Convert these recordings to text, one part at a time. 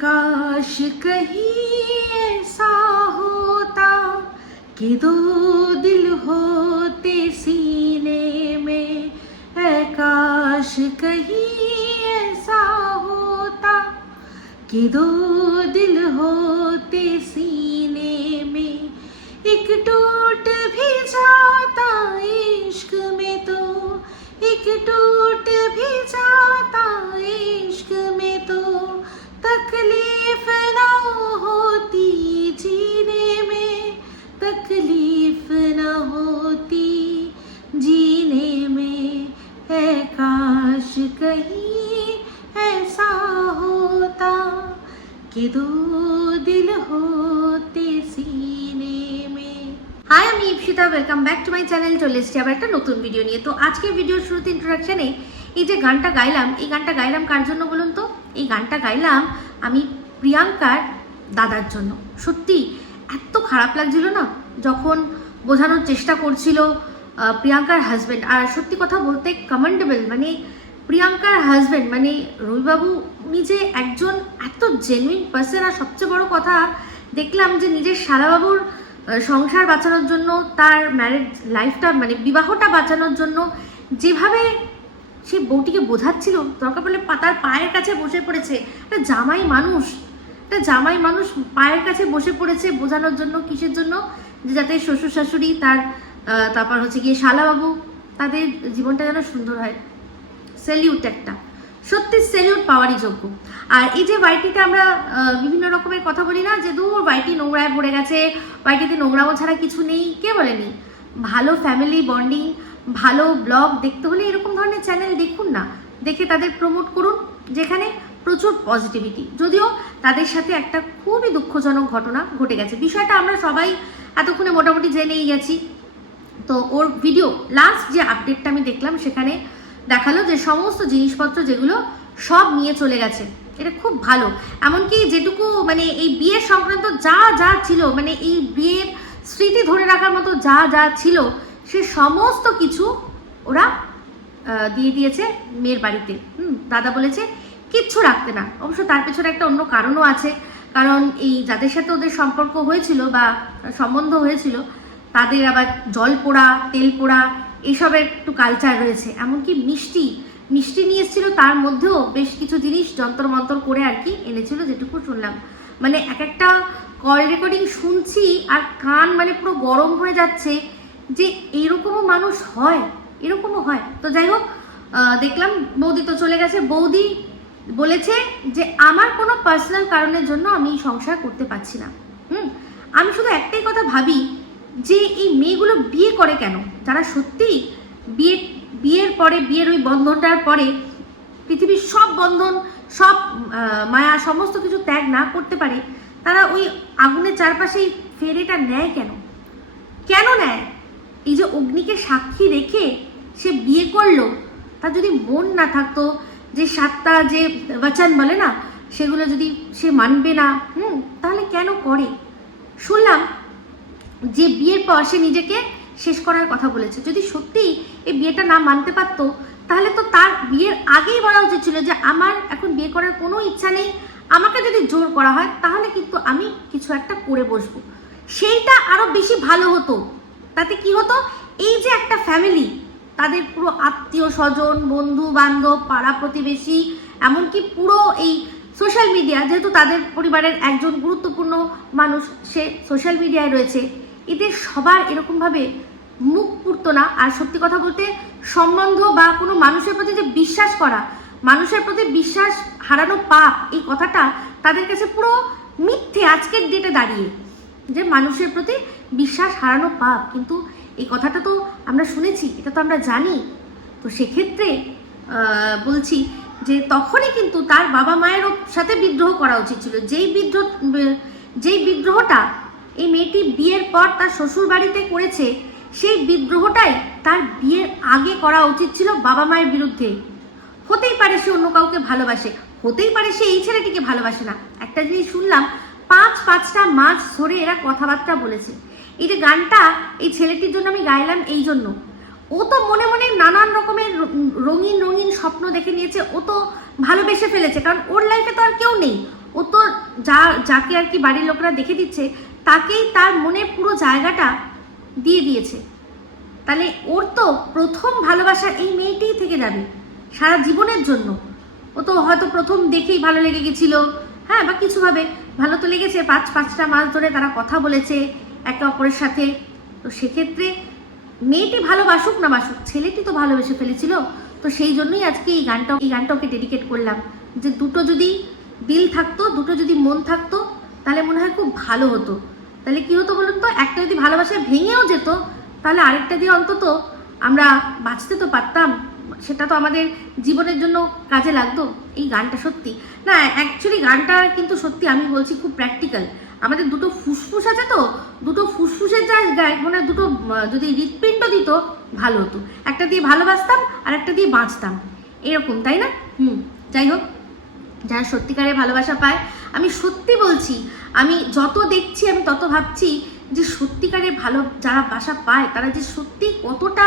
काश कहीं ऐसा होता कि दो दिल होते सीने में, ऐ काश कहीं ऐसा होता कि दो दिल होते सीने में, एक टूट भी जाता इश्क में तो, एक टूट भी जाता इश्क में तो, तकलीफ ना होती जीने में, तकलीफ ना होती जीने में, है काश कहीं ऐसा होता कि दो दिल होते सीने में। हाय, আমি Ipsita, welcome back to my channel. চলে এসেছি আবার একটা নতুন ভিডিও নিয়ে। তো আজকে ভিডিওর শুরুতে ইন্ট্রোডাকশনে এই যে গানটা গাইলাম, এই গানটা গাইলাম কার জন্য বলুন তো? এই গানটা গাইলাম আমি প্রিয়াঙ্কার দাদার জন্য। সত্যি এত খারাপ লাগছিল না যখন বোঝানোর চেষ্টা করছিল প্রিয়াঙ্কার হাজব্যান্ড। আর সত্যি কথা বলতে কমেন্ডেবল, মানে প্রিয়াঙ্কার হাজব্যান্ড মানে রবিবাবু, উনি যে একজন এত জেনুইন পার্সন। আর সবচেয়ে বড় কথা দেখলাম যে নিজের শালাবাবুর সংসার বাঁচানোর জন্য, তার ম্যারেজ লাইফটা মানে বিবাহটা বাঁচানোর জন্য যেভাবে সে বউটিকে বোঝাচ্ছিল, দরকার পড়লে তার পায়ের কাছে বসে পড়েছে। একটা জামাই মানুষ, একটা জামাই মানুষ পায়ের কাছে বসে পড়েছে বোঝানোর জন্য। কিসের জন্য? যে যাতে শ্বশুর শাশুড়ি তারপর হচ্ছে গিয়ে শালাবাবু, তাদের জীবনটা যেন সুন্দর হয়। স্যালিউট, একটা সত্যি স্যালিউট পাওয়ারই যোগ্য। আর এই যে ওয়াইটিতে আমরা বিভিন্ন রকমের কথা বলি না, যে দূর ওয়াইটি নোংরায় ভরে গেছে, ওয়াইটিতে নোংরামো ছাড়া কিছু নেই, কে বলেনি? ভালো ফ্যামিলি বন্ডিং, ভালো ব্লগ দেখতে হলে এরকম ধরনের চ্যানেল দেখুন না, দেখে তাদের প্রমোট করুন, যেখানে প্রচুর পজিটিভিটি। যদিও তাদের সাথে একটা খুবই দুঃখজনক ঘটনা ঘটে গেছে, বিষয়টা আমরা সবাই এতক্ষণে মোটামুটি জেনেই গেছি। তো ওর ভিডিও লাস্ট যে আপডেটটা আমি দেখলাম, সেখানে দেখালো যে সমস্ত জিনিসপত্র যেগুলো সব নিয়ে চলে গেছে। এটা খুব ভালো। এমনকি যেটুকু মানে এই বিয়ের সংক্রান্ত যা যা ছিল, মানে এই বিয়ের স্মৃতি ধরে রাখার মতো যা যা ছিল, সে সমস্ত কিছু ওরা দিয়ে দিয়েছে মেয়ের বাড়িতে। দাদা বলেছে কিচ্ছু রাখতে না। অবশ্য তার পেছনে একটা অন্য কারণও আছে, কারণ এই যাদের সাথে ওদের সম্পর্ক হয়েছিল বা সম্বন্ধ হয়েছিল, তাদের আবার জল পোড়া, তেল পোড়া এইসবের একটু কালচার রয়েছে। এমনকি মিষ্টি নিয়ে এসেছিল, তার মধ্যেও বেশ কিছু জিনিস যন্তর মন্তর করে আর কি এনেছিল, যেটুকু শুনলাম। মানে এক একটা কল রেকর্ডিং শুনছি আর কান মানে পুরো গরম হয়ে যাচ্ছে, যে এইরকমও মানুষ হয়, এরকমও হয়। তো যাই হোক, দেখলাম বৌদি তো চলে গেছে। বৌদি বলেছে যে আমার কোনো পার্সোনাল কারণের জন্য আমি সংসার করতে পারছি না। আমি শুধু একটাই কথা ভাবি, যে এই মেয়েগুলো বিয়ে করে কেন? যারা সত্যি বিয়ের পরে, বিয়ের ওই বন্ধনটার পরে পৃথিবীর সব বন্ধন, সব মায়া, সমস্ত কিছু ত্যাগ না করতে পারে, তারা ওই আগুনের চারপাশেই ফেরেটা নেয় কেন? কেন নেয়? এই যে অগ্নিকে সাক্ষী রেখে সে বিয়ে করলো, তার যদি মন না থাকতো, যে 7টা যে বচন বলে না, সেগুলো যদি সে মানবে না, তাহলে কেন করে? শুনলাম যে বিয়ের পর সে নিজেকে শেষ করার কথা বলেছে। যদি সত্যি এই বিয়েটা না মানতে পারতো, তাহলে তো তার বিয়ের আগেই বলা উচিত ছিল যে আমার এখন বিয়ে করার কোনো ইচ্ছা নেই, আমাকে যদি জোর করা হয় তাহলে কিন্তু আমি কিছু একটা করে বসবো। সেইটা আরো বেশি ভালো হতো। তাতে কি হতো, এই যে একটা ফ্যামিলি, তাদের পুরো আত্মীয় স্বজন, বন্ধু বান্ধব, পাড়া প্রতিবেশী, এমনকি পুরো এই সোশ্যাল মিডিয়া, যেহেতু তাদের পরিবারের একজন গুরুত্বপূর্ণ মানুষ সে সোশ্যাল মিডিয়ায় রয়েছে, এদের সবার এরকমভাবে মুখ পুড়তো না। আর সত্যি কথা বলতে, সম্বন্ধ বা কোনো মানুষের প্রতি যে বিশ্বাস করা, মানুষের প্রতি বিশ্বাস হারানো পাপ, এই কথাটা তাদের কাছে পুরো মিথ্যে আজকের ডেটে দাঁড়িয়ে, যে মানুষের প্রতি বিশ্বাস হারানো পাপ। কিন্তু এই কথাটা তো আমরা শুনেছি, এটা তো আমরা জানি। তো সেক্ষেত্রে বলছি যে তখনই কিন্তু তার বাবা মায়েরও সাথে বিদ্রোহ করা উচিত ছিল। যেই বিদ্রোহটা এই মেয়েটি বিয়ের পর তার শ্বশুর বাড়িতে করেছে, সেই বিদ্রোহটাই তার বিয়ের আগে করা উচিত ছিল বাবা মায়ের বিরুদ্ধে। হতেই পারে সে অন্য কাউকে ভালোবাসে, হতেই পারে সে এই ছেলেটিকে ভালোবাসে না। একটা জিনিস শুনলাম, 5টা মাস ধরে এরা কথাবার্তা বলেছে। এই যে গানটা এই ছেলেটির জন্য আমি গাইলাম, এই জন্য ও তো মনে মনে নানান রকমের রঙিন রঙিন স্বপ্ন দেখে নিয়েছে, ও তো ভালোবেসে ফেলেছে, কারণ ওর লাইফে তো আর কেউ নেই। ও ও তো যাকে আর কি বাড়ির লোকরা দেখে দিচ্ছে তাকেই তার মনে পুরো জায়গাটা দিয়ে দিয়েছে। তাহলে ওর তো প্রথম ভালোবাসা এই মেয়েটিই থেকে যাবে সারা জীবনের জন্য। ও তো হয়তো প্রথম দেখেই ভালো লেগে গেছিল, হ্যাঁ, বা কিছুভাবে ভালো তো লেগেছে, পাঁচটা মাস ধরে তারা কথা বলেছে একে অপরের সাথে। তো সেক্ষেত্রে মেয়েটি ভালোবাসুক না বাসুক, ছেলেটি তো ভালোবেসে ফেলেছিল। তো সেই জন্যই আজকে এই গানটা ওকে ডেডিকেট করলাম, যে দুটো যদি দিল থাকতো, দুটো যদি মন থাকতো, তাহলে মনে হয় খুব ভালো হতো। তাহলে কি হতো বলুন তো, একটা যদি ভালোবাসায় ভেঙেও যেত, তাহলে আরেকটা দিয়ে অন্তত আমরা বাঁচতে তো পারতাম, সেটা তো আমাদের জীবনের জন্য কাজে লাগতো। এই গানটা সত্যি না, অ্যাকচুয়ালি গানটা কিন্তু সত্যি আমি বলছি খুব প্র্যাকটিক্যাল। আমাদের দুটো ফুসফুস আছে, তো দুটো ফুসফুসের জায়গায় মানে দুটো যদি হৃৎপিণ্ড দিত ভালো হতো, একটা দিয়ে ভালোবাসতাম আর একটা দিয়ে বাঁচতাম, এরকম, তাই না? যাই হোক, যারা সত্যিকারে ভালোবাসা পায়, আমি সত্যি বলছি, আমি যত দেখছি আমি তত ভাবছি যে সত্যিকারে যারা বাসা পায় তারা যে সত্যি কতটা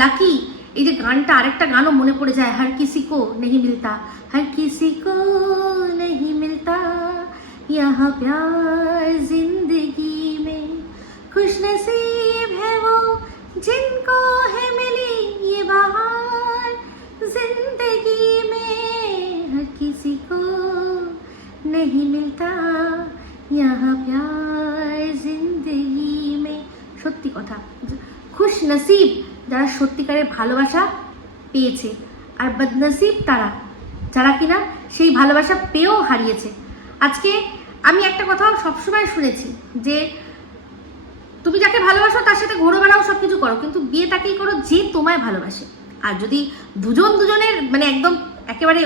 লাকি। এই যে গানটা, আরেকটা গানও মনে পড়ে যায়, হর কিসি কো নেহি মিলতা, হর কিসি কো নেহি মিলতা यहाँ प्यार जिंदगी में, खुश नसीब है वो जिनको है मिली ये बहार जिंदगी में, हर किसी को नहीं मिलता यहाँ प्यार जिंदगी में। সত্যি কথা, খুশ নসিব যারা সত্যিকারের ভালোবাসা পেয়েছে, আর বদনসিব তারা যারা কিনা সেই ভালোবাসা পেয়েও হারিয়েছে। আজকে আমি একটা কথা সবসময় শুনেছি যে তুমি যাকে ভালোবাসো তার সাথে ঘুরে বেড়াও, সব কিছু করো, কিন্তু বিয়ে তাকেই করো যে তোমায় ভালোবাসে। আর যদি দুজনের মানে একদম একেবারে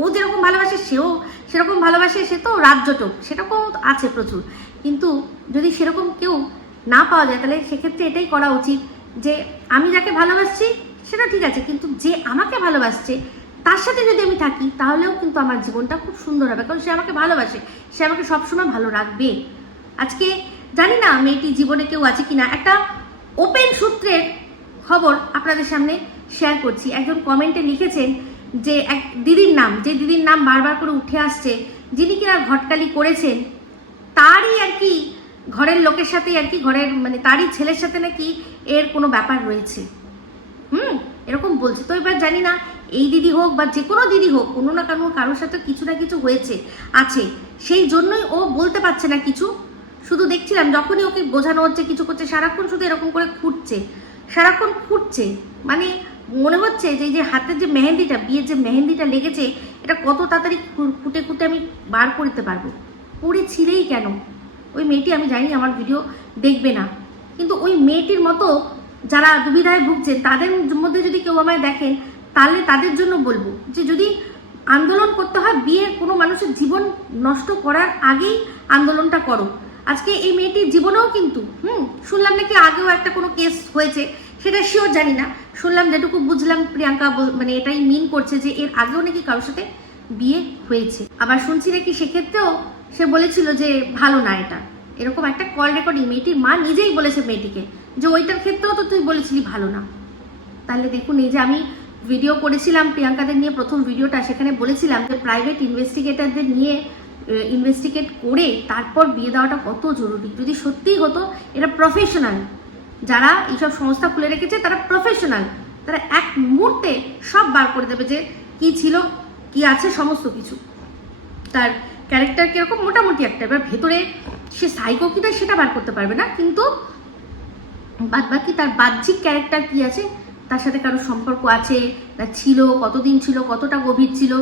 ও যেরকম ভালোবাসে সেও সেরকম ভালোবাসে, সে তো রাজ্যটক, সেরকম আছে প্রচুর। কিন্তু যদি সেরকম কেউ না পাওয়া যায়, তাহলে সেক্ষেত্রে এটাই করা উচিত যে আমি যাকে ভালোবাসছি সেটা ঠিক আছে, কিন্তু যে আমাকে ভালোবাসছে তার সাথে যদি আমি থাকি তাহলেও কিন্তু আমার জীবনটা খুব সুন্দর হবে, কারণ সে আমাকে ভালোবাসে, সে আমাকে সবসময় ভালো রাখবে। আজকে জানি না মেয়েটির জীবনে কেউ আছে কিনা, একটা ওপেন সূত্রের খবর আপনাদের সামনে শেয়ার করছি। একজন কমেন্টে লিখেছেন যে এক দিদির নাম, যে দিদির নাম বারবার করে উঠে আসছে, যিনি কিনা ঘটকালি করেছেন, তারই আর কি ঘরের লোকের সাথে আর কি ঘরের মানে তারই ছেলের সাথে নাকি এর কোনো ব্যাপার রয়েছে, এরকম বলছে। তো এবার জানি না এই দিদি হোক বা যে কোনো দিদি হোক, কোনো না কোনো কারোর সাথে কিছু না কিছু হয়েছে আছে, সেই জন্যই ও বলতে পারছে না কিছু। শুধু দেখছিলাম যখনই ওকে বোঝানো হচ্ছে কিছু করছে, সারাক্ষণ শুধু এরকম করে সারাক্ষণ খুঁটছে, মানে মনে হচ্ছে যে এই যে হাতের যে মেহেন্দিটা, বিয়ের যে মেহেন্দিটা লেগেছে, এটা কত তাড়াতাড়ি খুঁটে আমি বার করতে পারবো। পড়েছিলেই কেন ওই মেয়েটি, আমি জানি আমার ভিডিও দেখবে না, কিন্তু ওই মেয়েটির মতো যারা দুবিধায় ভুগছেন তাদের মধ্যে যদি কেউ আমায় দেখেন, তাহলে তাদের জন্য বলবো যে যদি আন্দোলন করতে হয়, বিয়ের কোনো মানুষের জীবন নষ্ট করার আগেই আন্দোলনটা করো। আজকে এই মেয়েটির জীবনেও কিন্তু শুনলাম নাকি আগেও একটা কোনো কেস হয়েছে, সেটা শিওর জানি না, শুনলাম যেটুকু বুঝলাম প্রিয়াঙ্কা মানে এটাই মিন করছে যে এর আগেও নাকি কারোর সাথে বিয়ে হয়েছে। আবার শুনছি নাকি সেক্ষেত্রেও সে বলেছিল যে ভালো না এটা, এরকম একটা কল রেকর্ডিং মেয়েটির মা নিজেই বলেছে মেয়েটিকে যে ওইটার ক্ষেত্রেও তো তুই বলেছিলি ভালো না। তাহলে দেখুন, এই যে আমি ভিডিও করেছিলাম প্রিয়াঙ্কাদের নিয়ে প্রথম ভিডিওটা, সেখানে বলেছিলাম যে প্রাইভেট ইনভেস্টিগেটরদের নিয়ে ইনভেস্টিগেট করে তারপর বিয়ে দেওয়াটা কত জরুরি। যদি সত্যিই হতো, এরা প্রফেশনাল, যারা এইসব সংস্থা খুলে রেখেছে তারা প্রফেশনাল, তারা এক মুহূর্তে সব বার করে দেবে যে কি ছিল কি আছে সমস্ত কিছু, তার ক্যারেক্টার কিরকম মোটামুটি একটা, এবার ভেতরে সে সাইকো কিনা সেটা বার করতে পারবে না, কিন্তু বাদ বাকি তার বাহ্যিক ক্যারেক্টার কি আছে, তার সাথে কারো সম্পর্ক আছে, তার ছিল, কতদিন ছিল, কতটা গভীর ছিল,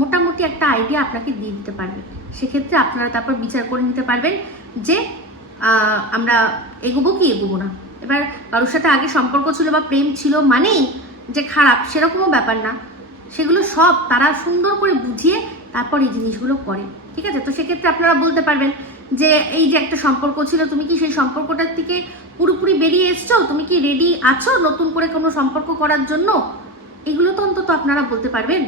মোটামুটি একটা আইডিয়া আপনাকে দিয়ে দিতে পারবে। সেক্ষেত্রে আপনারা তারপর বিচার করে নিতে পারবেন যে আমরা এগোবো কি এগোবো না। এবার কারোর সাথে আগে সম্পর্ক ছিল বা প্রেম ছিল মানেই যে খারাপ, সেরকমও ব্যাপার না, সেগুলো সব তারা সুন্দর করে বুঝিয়ে তারপর এই জিনিসগুলো করে, ঠিক আছে? তো সেক্ষেত্রে আপনারা বলতে পারবেন যে এই যে একটা সম্পর্ক ছিল, তুমি কি সেই সম্পর্কটার থেকে পুরোপুরি বেরিয়ে এসছো, তুমি কি রেডি আছো নতুন করে কোনো সম্পর্ক করার জন্য, এগুলো তো অন্তত আপনারা বলতে পারবেন।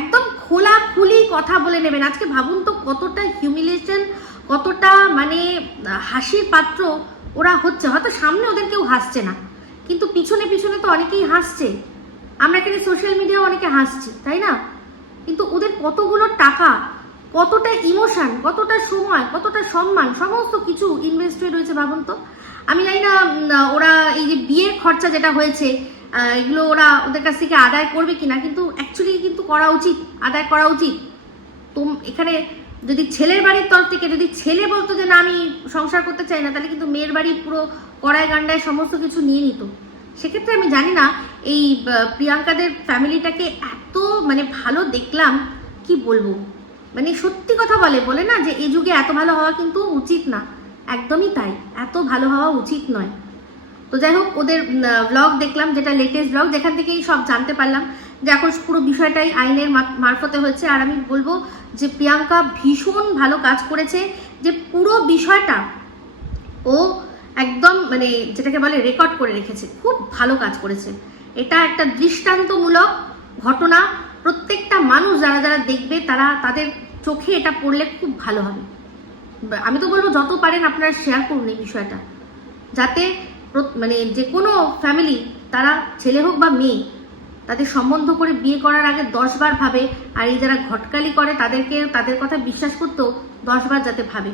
একদম খোলাখুলি কথা বলে নেবেন। আজকে ভাবুন তো কতটা হিউমিলিয়েশন, কতটা মানে হাসির পাত্র ওরা হচ্ছে। হয়তো সামনে ওদের কেউ হাসছে না, কিন্তু পিছনে পিছনে তো অনেকেই হাসছে, আমরা এখানে সোশ্যাল মিডিয়াও অনেকে হাসছি, তাই না? কিন্তু ওদের কতগুলো টাকা, কতটা ইমোশন, কতটা সময়, কতটা সম্মান, সমস্ত কিছু ইনভেস্টেড হয়েছে ভাবুন তো। আমি জানি না ওরা এই যে বিয়ের খরচা যেটা হয়েছে এগুলো ওরা ওদের কাছ থেকে আদায় করবে কিনা, কিন্তু অ্যাকচুয়ালি কিন্তু করা উচিত, আদায় করা উচিত। তো এখানে যদি ছেলের বাড়ির তরফ থেকে যদি ছেলে বলতো যে না আমি সংসার করতে চাই না, তাহলে কিন্তু মেয়ের বাড়ি পুরো কড়ায় গান্ডায় সমস্ত কিছু নিয়ে নিত। সেক্ষেত্রে আমি জানি না এই প্রিয়াঙ্কাদের ফ্যামিলিটাকে এত মানে ভালো দেখলাম, কি বলবো, মানে সত্যি কথা বলে না যে এই যুগে এত ভালো হওয়া কিন্তু উচিত না, একদমই তাই, এত ভালো হওয়া উচিত নয়। তো যাই হোক, ওদের ব্লগ দেখলাম, যেটা লেটেস্ট ব্লগ, যেখান থেকেই সব জানতে পারলাম যে এখন পুরো বিষয়টাই আইনের মারফতে হচ্ছে। আর আমি বলবো যে প্রিয়াঙ্কা ভীষণ ভালো কাজ করেছে, যে পুরো বিষয়টা ও একদম মানে যেটাকে বলে রেকর্ড করে রেখেছে, খুব ভালো কাজ করেছে। এটা একটা দৃষ্টান্তমূলক ঘটনা, প্রত্যেকটা মানুষ যারা যারা দেখবে তারা তাদের চোখে এটা পড়লে খুব ভালো হবে। আমি তো বলবো যত পারেন আপনারা শেয়ার করুন এই বিষয়টা, যাতে মানে যে কোনো ফ্যামিলি, তারা ছেলে হোক বা মেয়ে, তাদের সম্বন্ধ করে বিয়ে করার আগে 10 বার ভাবে। আর এই যারা ঘটকালি করে তাদেরকে তাদের কথা বিশ্বাস করতেও 10 বার যাতে ভাবে।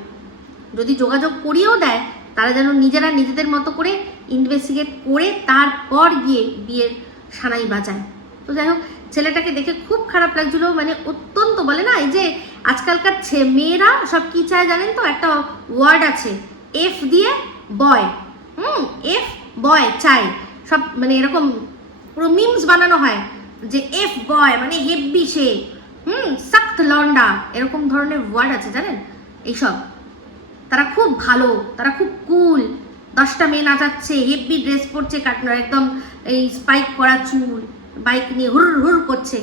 যদি যোগাযোগ করিয়েও দেয়, তারা যেন নিজেরা নিজেদের মতো করে ইনভেস্টিগেট করে তারপর গিয়ে বিয়ের সানাই বাজায়। তো যাই হোক, ছেলেটাকে দেখে খুব খারাপ লাগছিল, মানে অত্যন্ত, বলে না এই যে আজকালকার মেয়েরা সব কি চায় জানেন তো, একটা ওয়ার্ড আছে এফ দিয়ে বয়, এফ বয় চাই সব, মানে এরকম পুরো মিমস বানানো হয় যে এফ বয় মানে হেব্বি সে, সখ্ত লন্ডা, এরকম ধরনের ওয়ার্ড আছে জানেন। এইসব তারা খুব ভালো, তারা খুব কুল, 10টা মেয়ে নাচাচ্ছে, হেব্বি ড্রেস পরছে, কাটনো একদম এই স্পাইক করা চুল, বাইক নিয়ে হুর হুর করছে।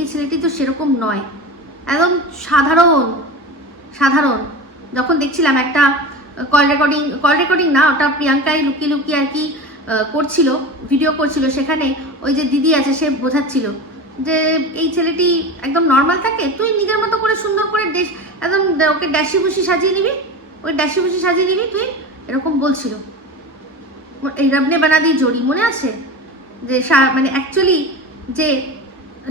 এই ছেলেটি তো সেরকম নয়, একদম সাধারণ সাধারণ। যখন দেখছিলাম একটা কল রেকর্ডিং না, ওটা প্রিয়াঙ্কাই লুকিয়ে লুকিয়ে আর কি করছিল, ভিডিও করছিল, সেখানে ওই যে দিদি আছে সে বোঝাচ্ছিল যে এই ছেলেটি একদম নর্মাল থাকে, তুই নিজের মতো করে সুন্দর করে একদম ওকে ড্যাশি বুশি সাজিয়ে নিবি, ওই ড্যাশি বুশি সাজিয়ে নিবি তুই, এরকম বলছিল। এই রবনে বানা দিয়ে জড়ি মনে আছে যে মানে অ্যাকচুয়ালি যে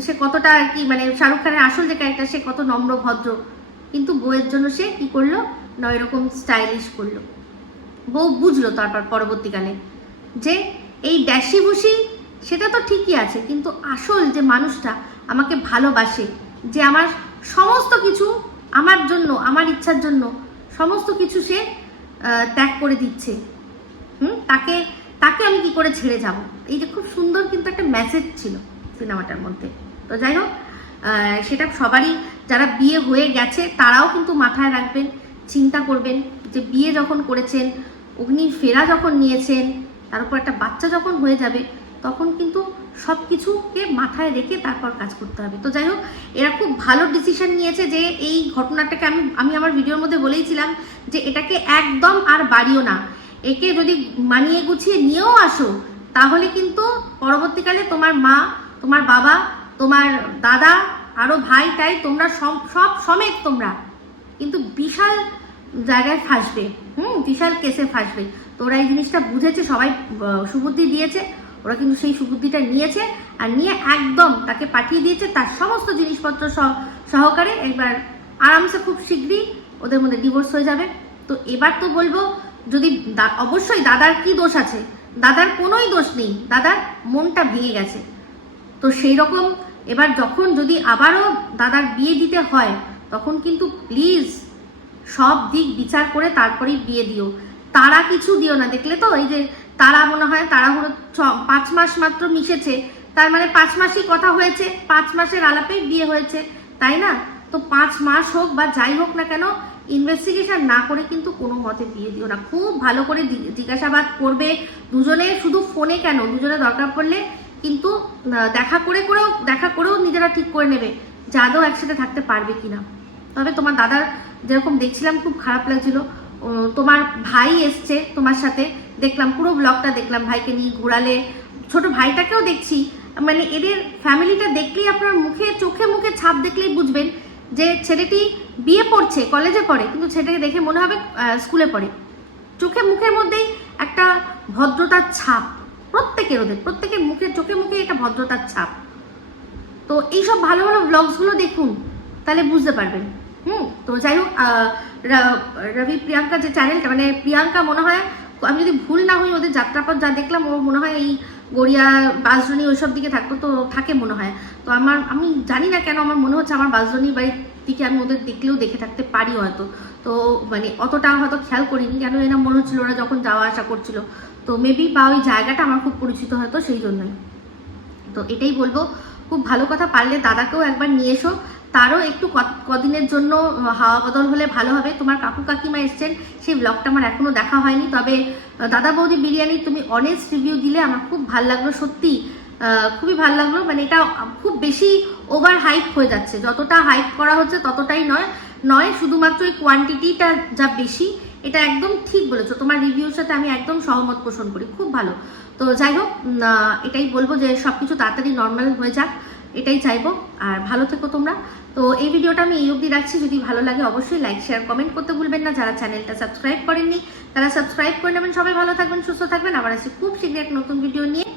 সে কতটা আর কি, মানে শাহরুখ খানের আসল যে ক্যারেক্টার, সে কত নম্র ভদ্র, কিন্তু বউয়ের জন্য সে কি করলো না এরকম স্টাইলিশ করলো। বউ বুঝলো তারপর পরবর্তীকালে যে এই ড্যাশি বুশি সেটা তো ঠিকই আছে, কিন্তু আসল যে মানুষটা আমাকে ভালোবাসে, যে আমার সমস্ত কিছু আমার জন্য, আমার ইচ্ছার জন্য সমস্ত কিছু সে ত্যাগ করে দিচ্ছে, তাকে তাকে আমি কি করে ছেড়ে যাব। এই যে খুব সুন্দর কিন্তু একটা মেসেজ ছিল সিনেমাটার মধ্যে। তো যাই হোক, সেটা সবারই যারা বিয়ে হয়ে গেছে তারাও কিন্তু মাথায় রাখবেন, চিন্তা করবেন যে বিয়ে যখন করেছেন, অগ্নি ফেরা যখন নিয়েছেন, তার উপর একটা বাচ্চা যখন হয়ে যাবে, তখন কিন্তু সব কিছুকে মাথায় রেখে তারপর কাজ করতে হবে। তো যাই হোক, এরা খুব ভালো ডিসিশন নিয়েছে যে এই ঘটনাটাকে আমি আমার ভিডিওর মধ্যে বলেইছিলাম যে এটাকে একদম আর বাড়িও না, একে যদি মানিয়ে গুছিয়ে নিয়েও আসো, তাহলে কিন্তু পরবর্তীকালে তোমার মা, তোমার বাবা, তোমার দাদা, আরো ভাই টাই, তোমরা সব সমেত তোমরা কিন্তু বিশাল জায়গায় ফাঁসবে, বিশাল কেসে ফাঁসবে। তো ওরা এই জিনিসটা বুঝেছে, সবাই সুবুদ্ধি দিয়েছে, ওরা কিন্তু সেই সুবুদ্ধিটা নিয়েছে আর নিয়ে একদম তাকে পাঠিয়ে দিয়েছে তার সমস্ত জিনিসপত্র সহকারে। এবার আরামসে খুব শীঘ্রই ওদের মধ্যে ডিভোর্স হয়ে যাবে। তো এবার তো বলবো, যদি অবশ্যই দাদার কি দোষ আছে, দাদার কোনোই দোষ নেই, দাদার মনটা ভেঙে গেছে। তো সেই রকম এবার যখন যদি আবারও দাদার বিয়ে দিতে হয়, তখন কিন্তু প্লিজ সব দিক বিচার করে তারপরেই বিয়ে দিও, তারা কিছু দিও না। দেখলে তো এই যে তারা মনে হয় তাড়াহুড়ো 5 মাস মাত্র মিশেছে, তার মানে 5 মাসই কথা হয়েছে, 5 মাসের আলাপেই বিয়ে হয়েছে, তাই না? তো 5 মাস হোক বা যাই হোক না কেন, ইনভেস্টিগেশন না করে কিন্তু কোনো মতে বিয়ে দিও না। খুব ভালো করে জিজ্ঞাসাবাদ করবে দুজনে, শুধু ফোনে কেন, দুজনে দরকার পড়লে কিন্তু দেখা করেও নিজেরা ঠিক করে নেবে যে আদৌ একসাথে থাকতে পারবে কিনা। তবে তোমার দাদার যেরকম দেখছিলাম খুব খারাপ লাগছিল, তোমার ভাই এসছে তোমার সাথে, দেখলাম পুরো ব্লগটা দেখলাম, ভাইকে নিয়ে ঘোরালে, ছোট ভাইটাকেও দেখছি, মানে এদের ফ্যামিলিটা দেখলেই আপনার চোখে মুখে ছাপ দেখলেই বুঝবেন যে ছেলেটি বিয়ে পড়ছে, কলেজে পড়ে, কিন্তু ছেলেটাকে দেখে মনে হবে স্কুলে পড়ে। চোখে মুখের মধ্যেই একটা ভদ্রতার ছাপ প্রত্যেকের, ওদের প্রত্যেকের চোখে মুখে একটা ভদ্রতার ছাপ। তো এইসব ভালো ভালো ব্লগসগুলো দেখুন, তাহলে বুঝতে পারবেন। তো যাই হোক, রবি প্রিয়াঙ্কা যে চ্যানেলটা, মানে প্রিয়াঙ্কা মনে হয়, আমি যদি ভুল না হই, ওদের যাত্রাপথ যা দেখলাম, ও মনে হয় এই গড়িয়া বাঁশদ্রোণী ওইসব দিকে থাকতো, তো থাকে মনে হয়। তো আমি জানি না কেন আমার মনে হচ্ছে আমার বাঁশদ্রোণী বাড়ির দিকে আমি ওদের দেখলেও দেখে থাকতে পারি হয়তো। তো মানে অতটা হয়তো খেয়াল করিনি, কেন এরা মনে হচ্ছিল ওরা যখন যাওয়া আসা করছিল, তো মেবি বা ওই জায়গাটা আমার খুব পরিচিত হয়তো, সেই জন্যই। তো এটাই বলবো, খুব ভালো কথা, পারলে দাদাকেও একবার নিয়ে এসো, তারও একটু কদিনের জন্য হাওয়া বদল হলে ভালো হবে। তোমার কাকু কাকিমা এসছেন, সেই ব্লগটা আমার এখনো দেখা হয়নি, তবে দাদা বৌদি বিরিয়ানির তুমি অনেস্ট রিভিউ দিলে, আমার খুব ভালো লাগলো, সত্যি খুবই ভালো লাগলো। মানে এটা খুব বেশি ওভার হাইপ হয়ে যাচ্ছে, যতটা হাইপ করা হচ্ছে ততটাই নয়, শুধুমাত্র এই কোয়ান্টিটিটা যা বেশি, এটা একদম ঠিক বলেছো, তোমার রিভিউর সাথে আমি একদম সহমত পোষণ করি, খুব ভালো। তো যাই হোক, এটাই বলবো যে সব কিছু তাড়াতাড়ি নর্মাল হয়ে যাক, এটাই চাইবো। আর ভালো থেকো তোমরা। তো এই ভিডিওটা আমি এই অবধি রাখছি, যদি ভালো লাগে অবশ্যই লাইক শেয়ার কমেন্ট করতে ভুলবেন না। যারা চ্যানেলটা সাবস্ক্রাইব করেননি তারা সাবস্ক্রাইব করে নেবেন। সবাই ভালো থাকবেন, সুস্থ থাকবেন, আবার আসছি খুব শীঘ্রই এক নতুন ভিডিও নিয়ে।